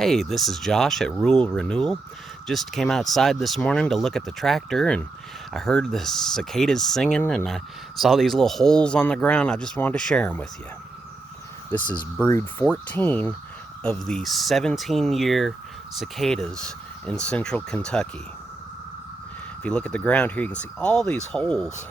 Hey, this is Josh at Rural Renewal. Just came outside this morning to look at the tractor, and I heard the cicadas singing, and I saw these little holes on the ground. I just wanted to share them with you. This is brood 14 of the 17-year cicadas in central Kentucky. If you look at the ground here, you can see all these holes